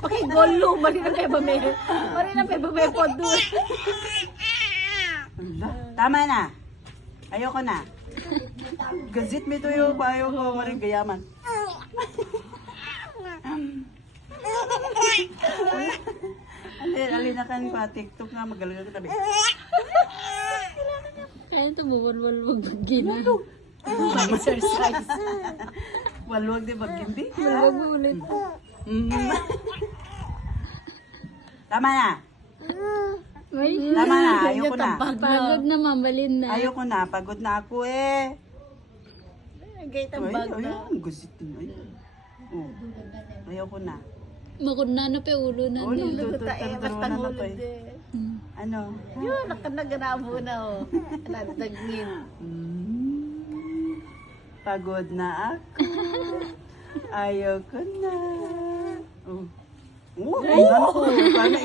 Pakigolo, mali na kayo ba may? Mali na kayo ba may pod doon? Tama na. Ayoko na. Gazit mi to yung payo ko. Maring gayaman. Alin na kan pa. TikTok nga. Magalang ka tabi. Kaya ito buwal-wal mag-gina. Exercise. Walwag di bagindi. Wag mo ulit. Tama na. Ay, Tama na. Ayoko na. pagod na mamalin na. Ayoko na. Pagod na ako eh. Gay tambag na. Ay, gazit na. Oh. Ayoko na. Makod na pa ulo na Oh, nila. Luta eh, basta ngulod eh. Ano? Yun, nakanaganabo na oh. Nadagnin. Pagod na ako. Ayoko na. Oh. Oh, ano ko? Sana